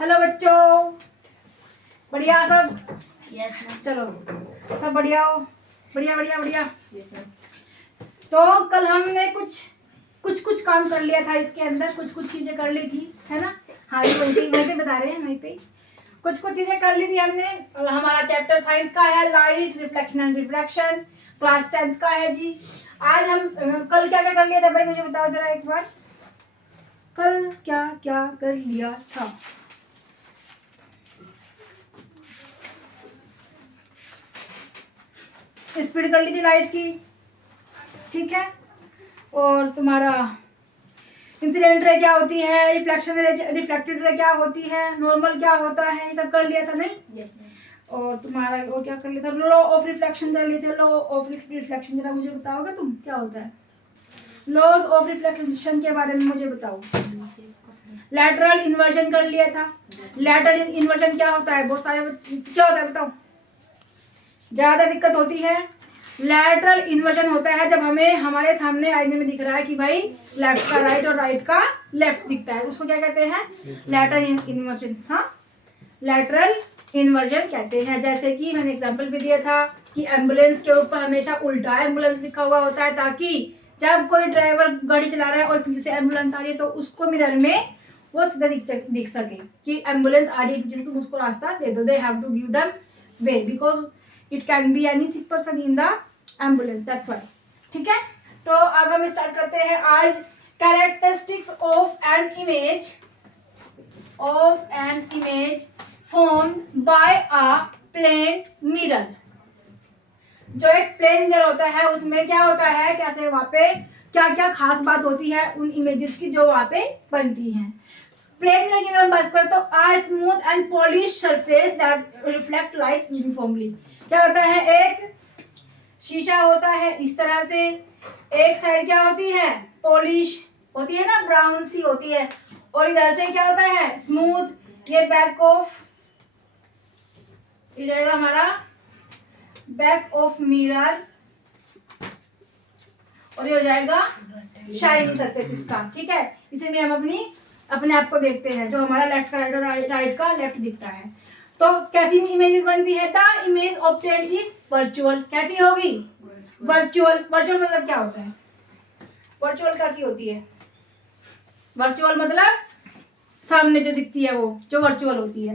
Hello बच्चों, बढ़िया सब? Yes ma'am. चलो सब बढ़िया हो, बढ़िया बढ़िया बढ़िया। तो कल हमने कुछ काम कर लिया था, इसके अंदर कुछ चीजें कर ली थी, है ना? हाँ ये वहीं पे बता रहे हैं, वहीं पे कुछ चीजें कर ली थी हमने। हमारा चैप्टर साइंस का है light, reflection and refraction, class 10th का है जी। आज हम कल क्या क्या कर लिया था भाई, मुझे बताओ जरा एक बार, कल क्या क्या कर लिया था? स्पीड कर ली थी लाइट की, ठीक है। और तुम्हारा इंसिडेंट रे क्या होती है, रिफ्लेक्शन रे, रिफ्लेक्टेड रे क्या होती है, नॉर्मल क्या होता है, ये सब कर लिया था नहीं? Yes ma'am. और तुम्हारा और क्या कर लिया था, लॉ ऑफ रिफ्लेक्शन कर लिए थे। लॉ ऑफ रिफ्लेक्शन जरा मुझे बताओगे तुम, क्या होता है लॉज ऑफ रिफ्लेक्शन के बारे में मुझे बताओ। लैटरल इन्वर्जन कर लिया था। लैटरल इन्वर्जन क्या होता है, बहुत सारे क्या होता है बताओ, ज्यादा दिक्कत होती है। लैटरल इन्वर्जन होता है जब हमें हमारे सामने आईने में दिख रहा है कि भाई लेफ्ट का राइट और राइट का लेफ्ट दिखता है, उसको क्या कहते हैं, लैटरल इन्वर्जन। हाँ, लैटरल इन्वर्जन कहते हैं। जैसे कि मैंने एग्जांपल भी दिया था कि एम्बुलेंस के ऊपर हमेशा उल्टा एम्बुलेंस लिखा हुआ होता है, ताकि जब कोई ड्राइवर गाड़ी चला रहा है और पीछे से एम्बुलेंस आ रही है तो उसको मिरर में वो सीधा दिख सके कि एम्बुलेंस आ रही है, पीछे तुम उसको रास्ता दे दो। They have to give them way because it can be any sick person in the ambulance, that's why. ठीक है, तो अब हम स्टार्ट करते हैं आज characteristics of an image formed by a plane mirror। जो एक प्लेन मिरर होता है उसमें क्या होता है, कैसे वहां पे क्या क्या खास बात होती है उन इमेजेस की जो वहां पे बनती हैं। प्लेन मिरर की अगर हम बात करें तो a smooth and polish surface that reflect light uniformly. क्या होता है, एक शीशा होता है इस तरह से, एक साइड क्या होती है, पॉलिश होती है ना, ब्राउन सी होती है, और इधर से क्या होता है, स्मूथ। ये बैक ऑफ, ये जाएगा हमारा बैक ऑफ मिरर, और ये हो जाएगा शाइनी सरफेस इसका। ठीक है, इसे में हम अपने आप को देखते हैं, जो हमारा लेफ्ट का राइट और राइट का लेफ्ट दिखता है। तो कैसी इमेजेस बनती है, the image obtained is virtual. कैसी होगी, वर्चुअल। वर्चुअल मतलब क्या होता है, वर्चुअल कैसी होती है, वर्चुअल मतलब सामने जो दिखती है वो जो वर्चुअल होती है।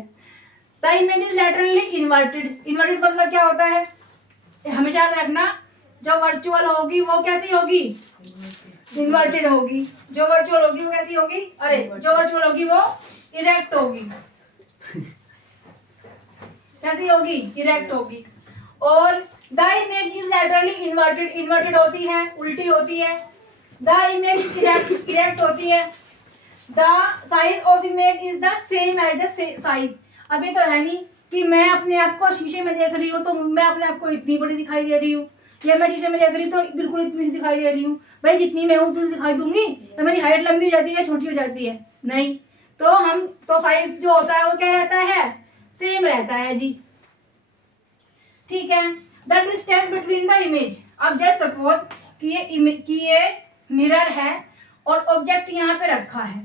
The image is laterally inverted. Inverted मतलब क्या होता है, हमेशा याद रखना, जो वर्चुअल होगी वो कैसी होगी, इन्वर्टेड होगी। जो वर्चुअल होगी वो कैसी होगी, अरे जो वर्चुअल होगी वो इरेक्ट होगी। कैसी होगी, इरेक्ट होगी। और the image is laterally inverted, inverted होती है, उल्टी होती है। द इमेज इरेक्ट होती है। The size of image is the same as the size. अभी तो है नहीं कि मैं अपने आप को शीशे में देख रही हूँ तो मैं अपने आप को इतनी बड़ी दिखाई दे रही हूँ, या मैं शीशे में देख रही तो बिल्कुल इतनी दिखाई दे रही हूँ। भाई जितनी मैं हूँ उतनी दिखाई दूंगी, तो मेरी हाइट लंबी हो जाती है छोटी हो जाती है, नहीं। तो हम तो साइज जो होता है वो क्या रहता है, सेम रहता है जी। ठीक है, the distance between the image. अब जस्ट सपोज कि ये मिरर है और ऑब्जेक्ट यहाँ पे रखा है,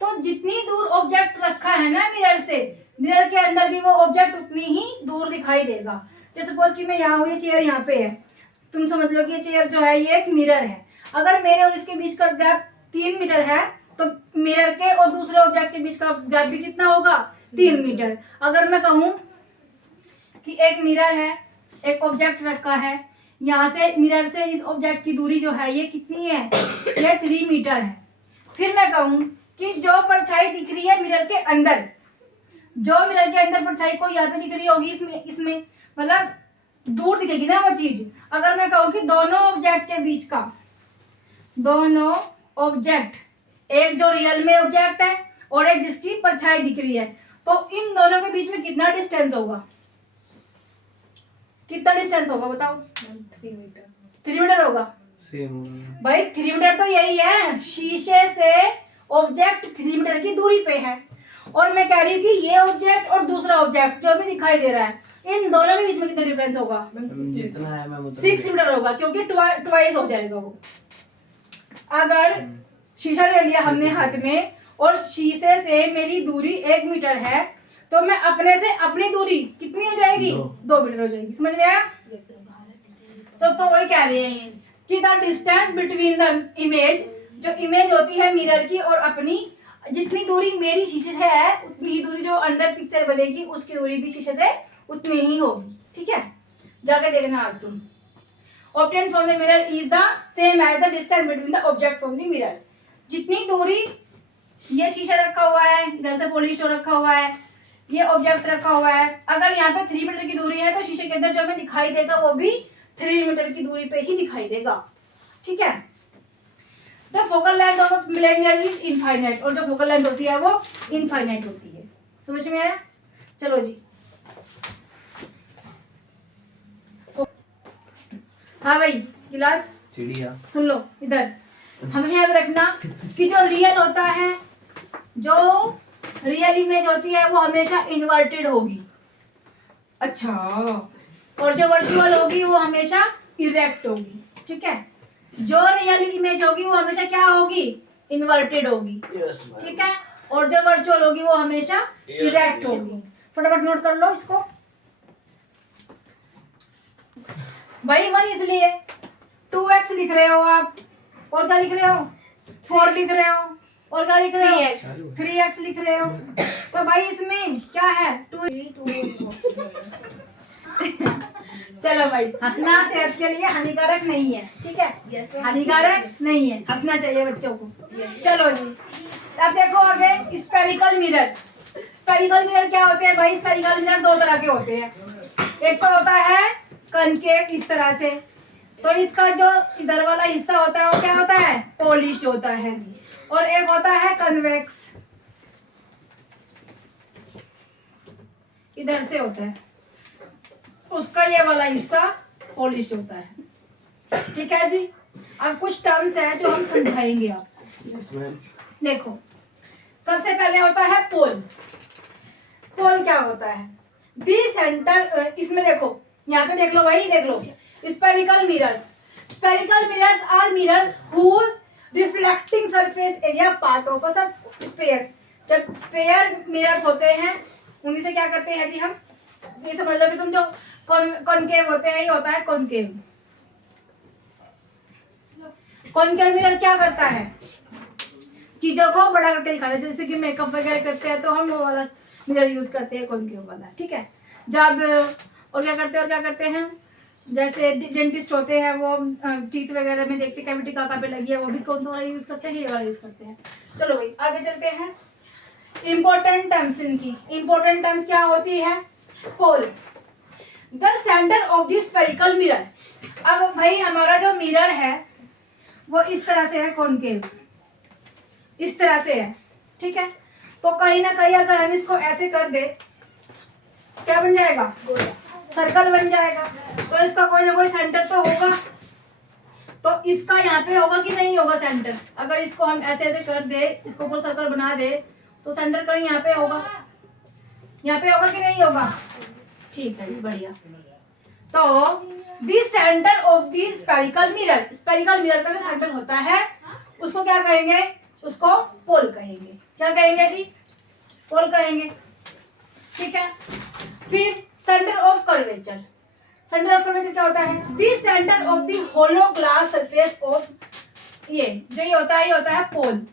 तो जितनी दूर ऑब्जेक्ट रखा है ना मिरर से, मिरर के अंदर भी वो ऑब्जेक्ट उतनी ही दूर दिखाई देगा। जैसे सपोज कि मैं यहाँ हूँ, ये चेयर यहाँ पे है, तुम समझ लो कि ये चेयर जो है ये एक मिरर है। अगर मेरे और इसके बीच का गैप 3 मीटर है तो मिरर के और दूसरे ऑब्जेक्ट के बीच का गैप भी कितना होगा, 3 मीटर। अगर मैं कहूँ कि एक मिरर है, एक ऑब्जेक्ट रखा है, यहाँ से मिरर से इस ऑब्जेक्ट की दूरी जो है ये कितनी है, ये 3 मीटर है। फिर मैं कहूँ कि जो परछाई दिख रही है मिरर के अंदर, जो मिरर के अंदर परछाई को यहाँ पे दिख रही होगी, इसमें मतलब दूर दिखेगी ना वो चीज। अगर मैं कहूँ कि दोनों ऑब्जेक्ट के बीच का, दोनों ऑब्जेक्ट, एक जो रियल में ऑब्जेक्ट है और एक जिसकी परछाई दिख रही है, तो इन दोनों के बीच में कितना डिस्टेंस होगा, कितना डिस्टेंस होगा बताओ, 3 मीटर। 3 मीटर होगा भाई। 3 मीटर तो यही है, शीशे से ऑब्जेक्ट 3 मीटर की दूरी पे है, और मैं कह रही हूँ कि ये ऑब्जेक्ट और दूसरा ऑब्जेक्ट जो अभी दिखाई दे रहा है, इन दोनों के बीच में कितना डिफरेंस होगा, 6 मीटर होगा, क्योंकि ट्वाइस हो जाएगा वो। अगर शीशा ले लिया हमने हाथ में और शीशे से मेरी दूरी 1 मीटर है, तो मैं अपने से अपनी दूरी कितनी हो जाएगी? 2 मीटर हो जाएगी। समझ में आया? तो वही कह रहे हैं कि the distance between the image, जो इमेज होती है मिरर की और अपनी, जितनी दूरी मेरी शीशे से है उतनी दूरी जो अंदर पिक्चर बनेगी उसकी दूरी भी शीशे से उतनी ही होगी। ठीक है, जाके देखना आप तुम। Obtained from the mirror is the same as the distance between the object from the mirror। जितनी दूरी ये शीशा रखा हुआ है, इधर से पॉलिश रखा हुआ है, ये ऑब्जेक्ट रखा हुआ है, अगर यहाँ पे 3 मीटर की दूरी है तो शीशे के अंदर जो हमें दिखाई देगा वो भी 3 मीटर की दूरी पे ही दिखाई देगा। ठीक है, the focal length of mirror is infinite, और जो फोकल लेंथ होती है वो इनफाइनाइट होती है। समझ में आया? चलो जी, हाँ भाई गिलास चिड़िया। सुन लो इधर। हमें याद रखना कि जो रियल होता है, जो रियल इमेज होती है वो हमेशा इन्वर्टेड होगी। अच्छा, और जो वर्चुअल होगी वो हमेशा इरेक्ट होगी। ठीक है, जो रियल इमेज होगी वो हमेशा क्या होगी? इन्वर्टेड होगी। ठीक है, और जो वर्चुअल होगी वो हमेशा इरेक्ट होगी। फटाफट नोट कर लो इसको भाई। 1 इसलिए 2x लिख रहे हो आप, और क्या लिख रहे हो? 4 लिख रहे हो, और क्या लिख रहे हो? 3x लिख रहे हो। तो भाई इसमें क्या है? 2। चलो भाई, हंसना सेहत के लिए हानिकारक नहीं है। ठीक है, हानिकारक नहीं है, हंसना चाहिए बच्चों को। चलो जी, अब देखो आगे स्फेरिकल मिरर। स्फेरिकल मिरर क्या होते हैं भाई? स्फेरिकल मिरर 2 तरह के होते हैं। एक तो होता है कनकेव, इस तरह से, तो इसका जो इधर वाला हिस्सा होता है वो क्या होता है? पॉलिश्ड होता है। और एक होता है कन्वेक्स, इधर से होता है, उसका ये वाला हिस्सा पॉलिश्ड होता है। ठीक है जी, अब कुछ टर्म्स है जो हम समझाएंगे आपको। देखो, सबसे पहले होता है पोल। पोल क्या होता है? दी सेंटर, इसमें देखो, यहाँ पे देख लो भाई, देख लो। Spherical mirrors, spherical mirrors are mirrors whose reflecting surface area part of a sphere. जब स्फीयर मिरर्स होते हैं उन्हीं से क्या करते हैं जी हम? ये समझ लो कि तुम जो कॉनकेव होते हैं, ये होता है कॉनकेव। कॉनकेव मिरर क्या करता है? चीजों को बड़ा करके दिखाता है। जैसे कि मेकअप वगैरह करते हैं तो हम वो वाला मिरर यूज करते हैं, कॉनकेव वाला। ठीक है, जब और क्या करते हैं, जैसे डेंटिस्ट होते हैं वो टीथ वगैरह में देखते कैविटी कहाँ पे लगी है, वो भी कौन सा वाला यूज करते हैं? ये वाला यूज करते हैं। चलो भाई आगे चलते हैं। इंपॉर्टेंट टर्म्स इनकी, इंपॉर्टेंट टर्म्स क्या होती है? Pole, the centre of the spherical mirror. अब भाई हमारा जो मिरर है वो इस तरह से है, कॉनकेव इस तरह से है। ठीक है, तो कहीं ना कहीं अगर हम इसको ऐसे कर दे, क्या बन जाएगा? सर्कल बन जाएगा। तो इसका कोई ना कोई सेंटर तो होगा, तो इसका यहाँ पे होगा कि नहीं होगा सेंटर? अगर इसको हम ऐसे ऐसे कर दे, इसको ऊपर सर्कल बना दे, तो सेंटर कहीं यहाँ पे होगा, यहाँ पे होगा कि नहीं होगा? ठीक है, बढ़िया। तो the centre of the spherical mirror, spherical mirror का जो सेंटर होता है उसको क्या कहेंगे? उसको पोल कहेंगे। क्या कहेंगे जी? पोल कहेंगे। ठीक है, फिर centre of curvature. Centre of curvature क्या होता है? The centre of the hollow glass surface of, ये जो ये होता है पोल,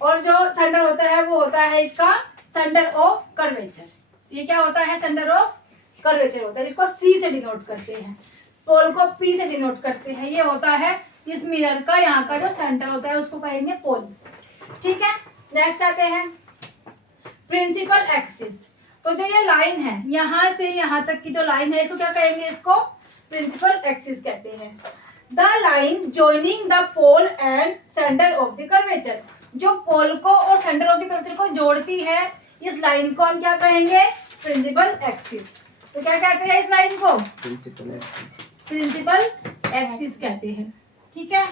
और जो सेंटर होता है वो होता है इसका सेंटर ऑफ कर्वेचर। ये क्या होता है? सेंटर ऑफ कर्वेचर होता है, जिसको सी से डिनोट करते हैं, पोल को पी से डिनोट करते हैं। ये होता है इस मिरर का, यहाँ का जो सेंटर होता है उसको कहेंगे पोल। ठीक है, नेक्स्ट आते हैं प्रिंसिपल एक्सिस। तो जो ये लाइन है यहाँ से यहाँ तक की जो लाइन है इसको क्या कहेंगे? इसको प्रिंसिपल एक्सिस कहते हैं। The line joining the pole and centre of the curvature, जो पोल को और सेंटर ऑफ द कर्वेचर को जोड़ती है, इस लाइन को हम क्या कहेंगे? Principal axis. तो क्या कहते हैं इस लाइन को? प्रिंसिपल एक्सिस कहते हैं। ठीक है,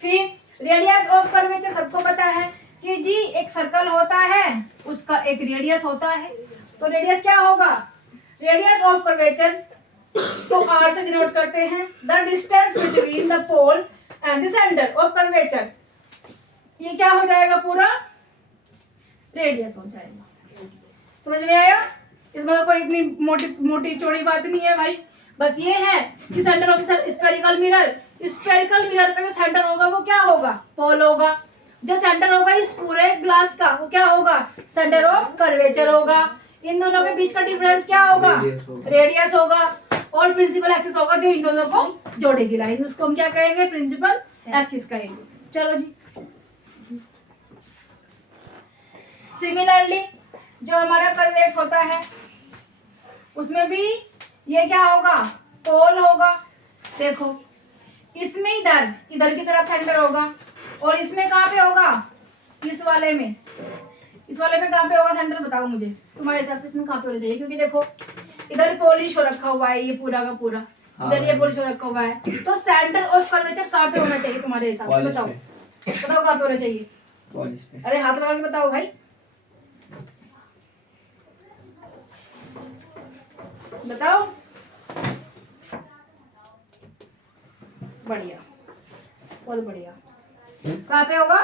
फिर रेडियस ऑफ कर्वेचर सबको पता है कि जी एक सर्कल होता है उसका एक रेडियस होता है, तो रेडियस क्या होगा? रेडियस ऑफ कर्वेचर तो r से डिनोट करते हैं। The distance between the pole and the centre of curvature, ये क्या हो जाएगा पूरा? रेडियस हो जाएगा। समझ में आया? इसमें कोई इतनी मोटी मोटी चौड़ी बात नहीं है भाई, बस ये है कि centre of spherical mirror, spherical mirror का जो सेंटर होगा वो क्या होगा? पोल होगा। जो सेंटर होगा इस पूरे ग्लास का वो क्या होगा? सेंटर ऑफ कर्वेचर होगा। इन दोनों के बीच का डिफरेंस क्या होगा? रेडियस होगा। और प्रिंसिपल एक्सिस होगा जो इन दोनों को जोड़ेगी लाइन, उसको हम क्या कहेंगे? प्रिंसिपल एक्सिस कहेंगे। चलो जी, सिमिलरली जो हमारा कर्वेक्स होता है उसमें भी ये क्या होगा? पोल होगा। देखो इसमें इधर इधर की तरफ सेंटर होगा और इसमें कहाँ पे होगा? इस वाले में कहाँ पे होगा सेंटर? बताओ मुझे, तुम्हारे हिसाब से इसमें कहाँ पे होना चाहिए? क्योंकि देखो इधर पॉलिश हो रखा हुआ है ये पूरा का पूरा, इधर ये पॉलिश हो रखा हुआ है, तो सेंटर ऑफ कर्वेचर कहाँ पे होना चाहिए तुम्हारे हिसाब से? बताओ बताओ कहाँ पे होना चाहिए? पॉलिश पे। अरे हाथ लगा के बताओ भाई, बताओ। बढ़िया, बहुत बढ़िया। कहाँ पे होगा?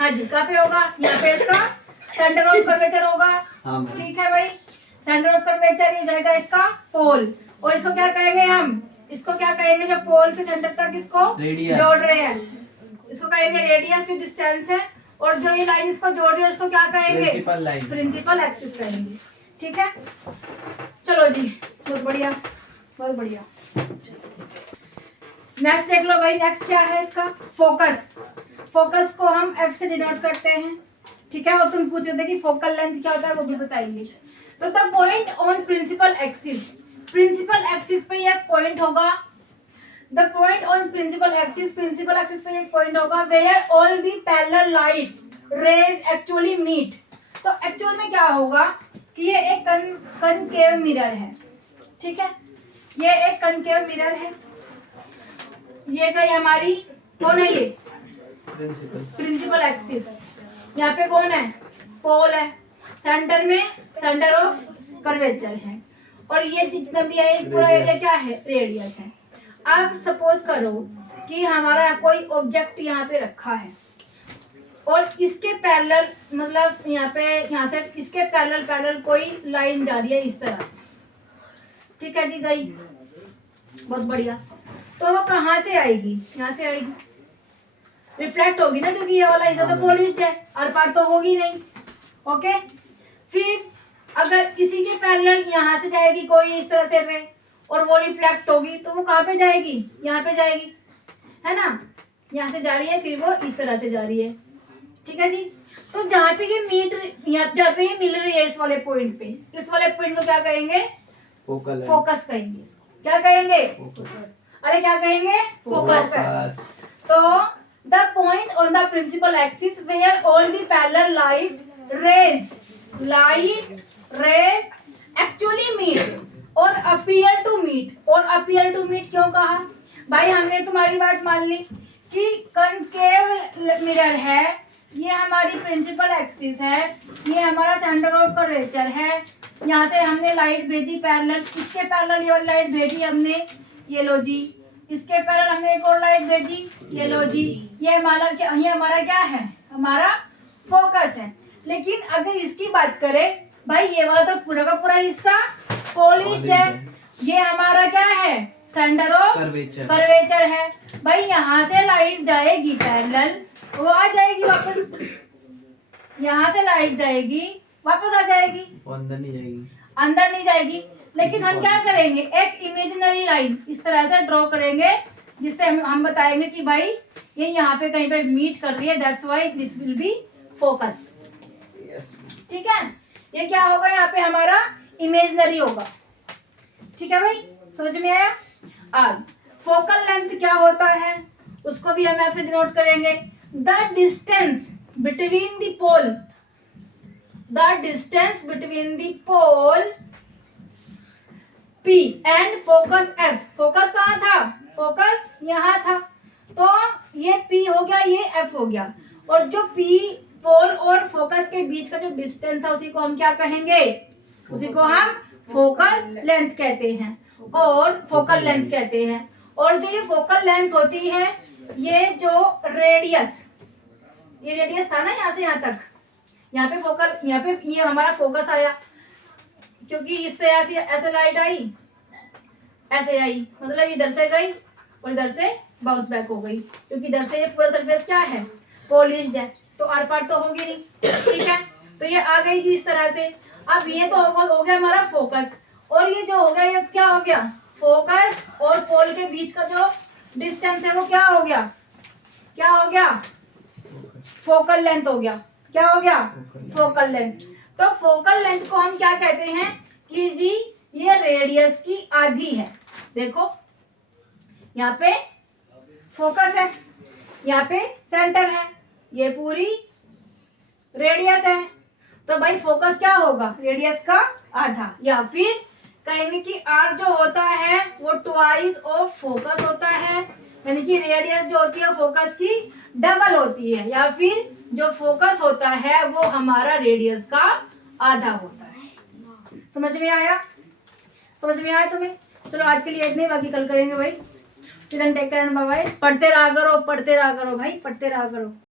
हाँ जी, कहाँ पे होगा? यहाँ पे इसका सेंटर ऑफ कर्वेचर होगा। हाँ, ठीक है भाई, सेंटर ऑफ कर्वेचर हो जाएगा इसका पोल। और इसको क्या कहेंगे हम? इसको क्या कहेंगे जो पोल से सेंटर तक इसको रेडियस जोड़ रहे हैं? इसको कहेंगे रेडियस, जो डिस्टेंस है। और जो ये लाइन इसको जोड़ रही है उसको क्या कहेंगे? प्रिंसिपल लाइन, प्रिंसिपल एक्सिस कहेंगे। ठीक है, चलो जी, बहुत बढ़िया बहुत बढ़िया। नेक्स्ट देख लो भाई, नेक्स्ट क्या है इसका? फोकस। फोकस को हम एफ से डिनोट करते हैं। ठीक है, और तुम पूछ रहे थे कि फोकल लेंथ क्या होता है, वो भी बताएंगे। तो the point on principal axis, principal axis पे एक पॉइंट होगा। The point on principal axis पे एक पॉइंट होगा where all the parallel lights rays actually meet. तो एक्चुअल में क्या होगा कि ये एक कनकेव मिरर है। ठीक है, ये एक कनकेव मिरर है। ये गई हमारी, कौन है ये? Principal axis. यहाँ पे कौन है? पोल है। सेंटर में सेंटर ऑफ कर्वेचर है। और ये जितना भी है पूरा एरिया क्या है? रेडियस है। अब सपोज करो कि हमारा कोई ऑब्जेक्ट यहाँ पे रखा है और इसके पैरेलल, मतलब यहाँ से इसके पैरेलल कोई लाइन जा रही है इस तरह से। ठीक है जी, गई, बहुत बढ़िया। तो वो कहाँ से आएगी? यहाँ से आएगी, रिफ्लेक्ट होगी ना, क्योंकि ये वाला हिस्सा तो पॉलिश्ड है, हर पार तो होगी नहीं। ओके, फिर अगर इसी के पैरेलल यहाँ से जाएगी कोई इस तरह से रे और वो रिफ्लेक्ट होगी, तो वो कहाँ पे जाएगी? यहाँ पे जाएगी, है ना? यहाँ से जा रही है, फिर वो इस तरह से जा रही है। ठीक है जी, तो जहाँ पे ये जहाँ पे ये मिल रही है इस वाले पॉइंट पे, इस वाले पॉइंट को क्या कहेंगे? फोकस कहेंगे। इसको क्या कहेंगे? अरे क्या कहेंगे? फोकस। तो the point on the principal axis where all the parallel light rays actually meet और अपीयर टू मीट। और अपीयर टू मीट क्यों कहा भाई? हमने तुम्हारी बात मान ली कि कनकेव मिरर है, ये हमारी प्रिंसिपल एक्सिस है, ये हमारा सेंटर ऑफ कर्वेचर है। यहाँ से हमने लाइट भेजी पैरेलल, इसके पैरेलल ये वाली लाइट भेजी हमने, ये लो जी। इसके पैरेलल हमने एक और लाइट भेजी, ये लो जी। ये हमारा क्या है? हमारा फोकस है। लेकिन अगर इसकी बात करें भाई, ये वाला तो पूरा का पूरा हिस्सा पॉलिश्ड है, ये हमारा क्या है? सेंटर ऑफ कर्वेचर है। भाई यहाँ से लाइट जाएगी पैरेलल, वो आ जाएगी वापस, यहाँ से लाइट जाएगी वापस आ जाएगी, अंदर नहीं जाएगी। लेकिन हम क्या करेंगे? एक इमेजिनरी लाइन इस तरह से ड्रॉ करेंगे जिससे हम बताएंगे कि भाई ये यहाँ पे कहीं पे मीट कर रही है, that's why this will be focus. ठीक है, ये क्या होगा? यहाँ पे हमारा इमेजिनरी होगा। ठीक है भाई, समझ में आया? अब फोकल लेंथ क्या होता है उसको भी हम आपसे डिनोट करेंगे। The distance between the pole, P and focus F। Focus कहाँ था? फोकस यहाँ था, तो ये P हो गया, ये F हो गया। और जो P पोल और फोकस के बीच का जो डिस्टेंस है उसी को हम क्या कहेंगे? उसी को हम फोकस लेंथ कहते हैं और फोकल लेंथ कहते हैं। और जो ये फोकल लेंथ होती है, ये जो रेडियस, ये रेडियस था ना यहाँ से यहाँ तक, यहाँ पे फोकल, यहाँ पे ये हमारा फोकस आया, क्योंकि इससे ऐसी ऐसे लाइट आई, ऐसे आई, मतलब इधर से गई और इधर से बाउंस बैक हो गई, क्योंकि इधर से ये पूरा सरफेस क्या है, पॉलिश्ड है, तो आर पार तो होगी नहीं, ठीक है। तो ये आ गई थी इस तरह से। अब ये तो हो गया हमारा फोकस, और ये जो हो गया ये क्या हो गया, फोकस और पोल के बीच का जो डिस्टेंस है वो क्या हो गया, क्या हो गया, फोकल लेंथ हो गया। क्या हो गया, फोकल लेंथ। तो फोकल लेंथ को हम क्या कहते हैं कि जी ये रेडियस की आधी है। देखो यहाँ पे फोकस है, यहाँ पे सेंटर है, ये पूरी रेडियस है, तो भाई फोकस क्या होगा, रेडियस का आधा, या फिर कहेंगे कि आर जो होता है वो ट्वाइस ऑफ फोकस होता है, यानी कि रेडियस जो होती है फोकस की डबल होती है, या फिर जो फोकस होता है वो हमारा रेडियस का आधा होता है। समझ में आया, समझ में आया तुम्हें? चलो आज के लिए इतने, बाकी कल करेंगे भाई। Take care and bye bye. पढ़ते रहा करो, पढ़ते रहा करो भाई, पढ़ते रहा करो।